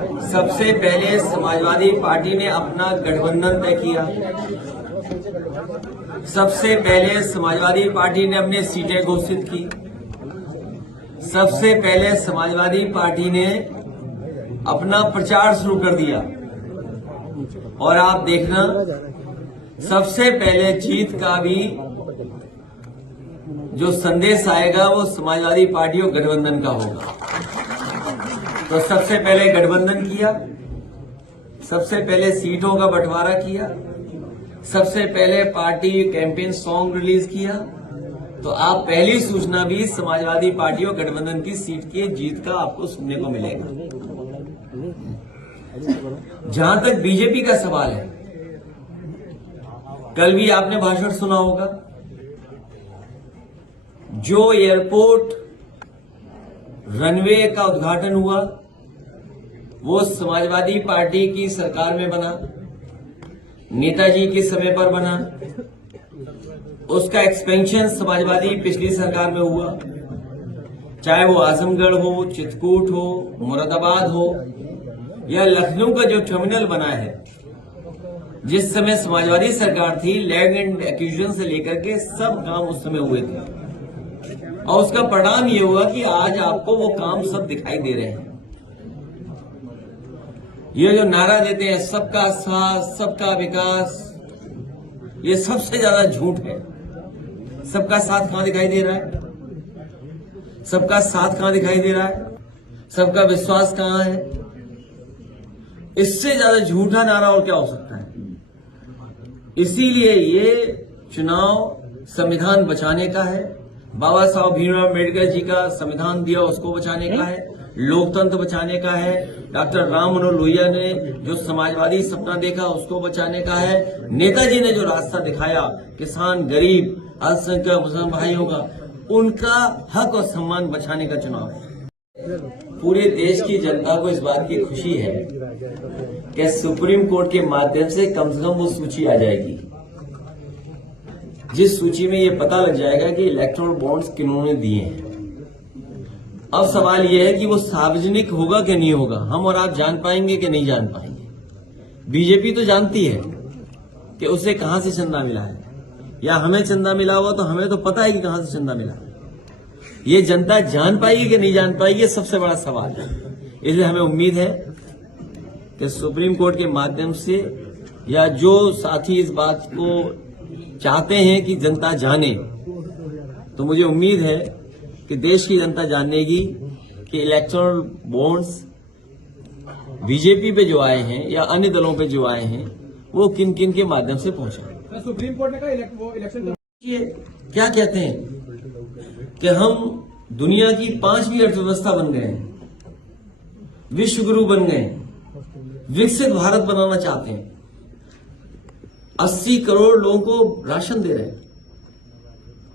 सबसे पहले समाजवादी पार्टी ने अपना गठबंधन तय किया। सबसे पहले समाजवादी पार्टी ने अपनी सीटें घोषित की। सबसे पहले समाजवादी पार्टी ने अपना प्रचार शुरू कर दिया। और आप देखना, सबसे पहले जीत का भी जो संदेश आएगा वो समाजवादी पार्टी और गठबंधन का होगा। तो सबसे पहले गठबंधन किया, सबसे पहले सीटों का बंटवारा किया, सबसे पहले पार्टी कैंपेन सॉन्ग रिलीज किया। तो आप पहली सूचना भी समाजवादी पार्टी और गठबंधन की सीट की जीत का आपको सुनने को मिलेगा। जहां तक बीजेपी का सवाल है, कल भी आपने भाषण सुना होगा। जो एयरपोर्ट रनवे का उद्घाटन हुआ वो समाजवादी पार्टी की सरकार में बना, नेताजी के समय पर बना। उसका एक्सपेंशन समाजवादी पिछली सरकार में हुआ, चाहे वो आजमगढ़ हो, चित्रकूट हो, मुरादाबाद हो या लखनऊ का जो टर्मिनल बना है। जिस समय समाजवादी सरकार थी, लैंड एंड एक्विजिशन से लेकर के सब काम उस समय हुए थे। और उसका परिणाम ये हुआ कि आज आपको वो काम सब दिखाई दे रहे हैं। ये जो नारा देते हैं सबका साथ सबका विकास, ये सबसे ज्यादा झूठ है। सबका साथ कहां दिखाई दे रहा है? सबका साथ कहां दिखाई दे रहा है? सबका विश्वास कहां है? इससे ज्यादा झूठा नारा और क्या हो सकता है? इसीलिए ये चुनाव संविधान बचाने का है। बाबा साहब भीमराव अम्बेडकर जी का संविधान दिया उसको बचाने का है, लोकतंत्र बचाने का है। डॉक्टर राम मनोहर लोहिया ने जो समाजवादी सपना देखा उसको बचाने का है। नेताजी ने जो रास्ता दिखाया किसान, गरीब, अल्पसंख्यक मुसलमान भाइयों का, उनका हक और सम्मान बचाने का चुनाव है। पूरे देश की जनता को इस बात की खुशी है कि सुप्रीम कोर्ट के माध्यम से कम वो सूची आ जाएगी, जिस सूची में ये पता लग जाएगा कि इलेक्टोरल बॉन्ड्स किन्होंने दिए हैं। अब सवाल यह है कि वो सार्वजनिक होगा कि नहीं होगा, हम और आप जान पाएंगे कि नहीं जान पाएंगे। बीजेपी तो जानती है कि उसे कहां से चंदा मिला है, या हमें चंदा मिला हुआ तो हमें तो पता है कि कहां से चंदा मिला है। ये जनता जान पाएगी कि नहीं जान पाएगी, ये सबसे बड़ा सवाल है। इसलिए हमें उम्मीद है कि सुप्रीम कोर्ट के माध्यम से, या जो साथी इस बात को चाहते हैं कि जनता जाने, तो मुझे उम्मीद है कि देश की जनता जानेगी कि इलेक्टोरल बॉन्ड्स बीजेपी पे जो आए हैं या अन्य दलों पे जो आए हैं वो किन किन के माध्यम से पहुंचे। सुप्रीम कोर्ट ने कहा इलेक्शन क्या कहते हैं कि हम दुनिया की 5वीं अर्थव्यवस्था बन गए हैं, विश्व गुरु बन गए, विकसित भारत बनाना चाहते हैं, 80 करोड़ लोगों को राशन दे रहे हैं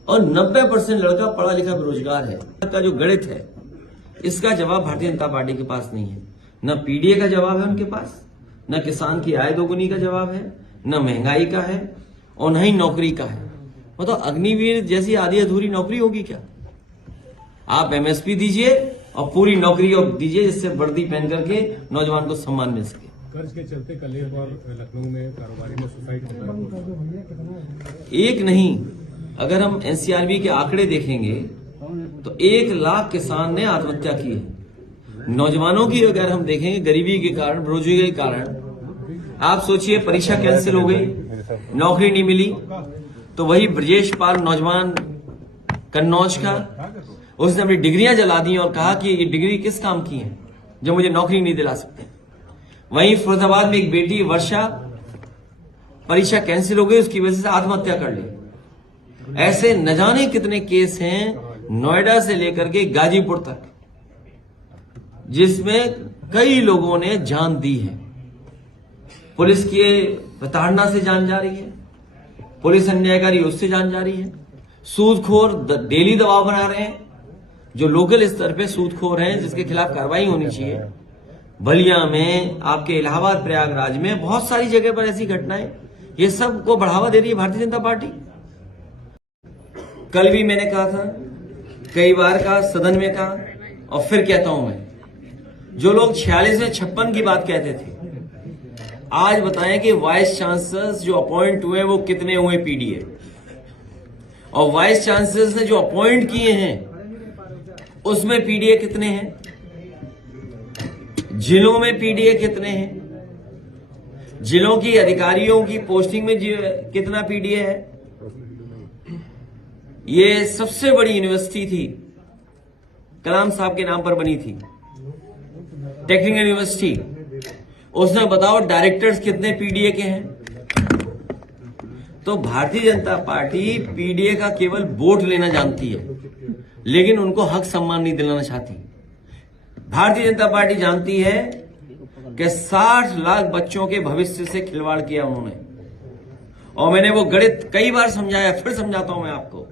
और 90% लड़का पढ़ा लिखा बेरोजगार है। का जो गणित है इसका जवाब भारतीय जनता पार्टी के पास नहीं है। न पीडीए का जवाब है उनके पास, न किसान की आय दोगुनी का जवाब है, न महंगाई का है और न ही नौकरी का है। मतलब अग्निवीर जैसी आधी अधूरी नौकरी होगी क्या? आप एमएसपी दीजिए और पूरी नौकरी दीजिए जिससे वर्दी पहन करके नौजवान को सम्मान मिल सके। कर्ज के चलते कल एक और लखनऊ में कारोबारी ने सुसाइड किया। एक नहीं, अगर हम एनसीआरबी के आंकड़े देखेंगे तो 1 लाख किसान ने आत्महत्या की है। नौजवानों की अगर हम देखेंगे, गरीबी के कारण, बेरोजगारी के कारण, आप सोचिए परीक्षा कैंसिल हो गई, नौकरी नहीं मिली, तो वही ब्रजेश पाल नौजवान कन्नौज का, उसने अपनी डिग्रियां जला दी और कहा कि ये डिग्री किस काम की है जो मुझे नौकरी नहीं दिला सकते। वहीं फरीदाबाद में एक बेटी वर्षा, परीक्षा कैंसिल हो गई, उसकी वजह से आत्महत्या कर ली। ऐसे न जाने कितने केस हैं नोएडा से लेकर के गाजीपुर तक, जिसमें कई लोगों ने जान दी है। पुलिस की प्रताड़ना से जान जा रही है, पुलिस अन्यायकारी उससे जान जा रही है। सूदखोर डेली दबाव बना रहे हैं, जो लोकल स्तर पे सूदखोर हैं जिसके खिलाफ कार्रवाई होनी चाहिए। बलिया में, आपके इलाहाबाद प्रयागराज में, बहुत सारी जगह पर ऐसी घटनाएं, ये सब को बढ़ावा दे रही है भारतीय जनता पार्टी। कल भी मैंने कहा था, कई बार कहा, सदन में कहा और फिर कहता हूं मैं, जो लोग 46 से 56 की बात कहते थे, आज बताएं कि वाइस चांसलर्स जो अपॉइंट हुए वो कितने हुए पीडीए, और वाइस चांसलर्स ने जो अपॉइंट किए हैं उसमें पीडीए कितने हैं, जिलों में पीडीए कितने हैं, जिलों की अधिकारियों की पोस्टिंग में कितना पीडीए है। ये सबसे बड़ी यूनिवर्सिटी थी, कलाम साहब के नाम पर बनी थी, टेक्निकल यूनिवर्सिटी। उसने बताओ डायरेक्टर्स कितने पीडीए के हैं। तो भारतीय जनता पार्टी पीडीए का केवल वोट लेना जानती है, लेकिन उनको हक सम्मान नहीं दिलाना चाहती। भारतीय जनता पार्टी जानती है कि 60 लाख बच्चों के भविष्य से खिलवाड़ किया उन्होंने, और मैंने वो गणित कई बार समझाया, फिर समझाता हूं मैं आपको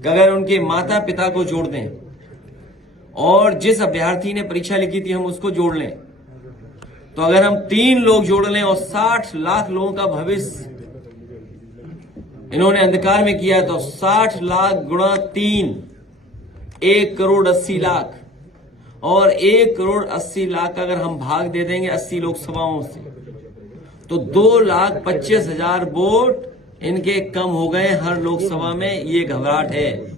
कि अगर उनके माता पिता को जोड़ दें और जिस अभ्यर्थी ने परीक्षा लिखी थी हम उसको जोड़ लें, तो अगर हम 3 लोग जोड़ लें और 60 लाख लोगों का भविष्य इन्होंने अंधकार में किया, तो 60 लाख गुणा 3 1 करोड़ 80 लाख, और 1 करोड़ 80 लाख का अगर हम भाग दे देंगे 80 लोकसभाओं से, तो 2,25,000 वोट इनके कम हो गए हर लोकसभा में। ये घबराहट है।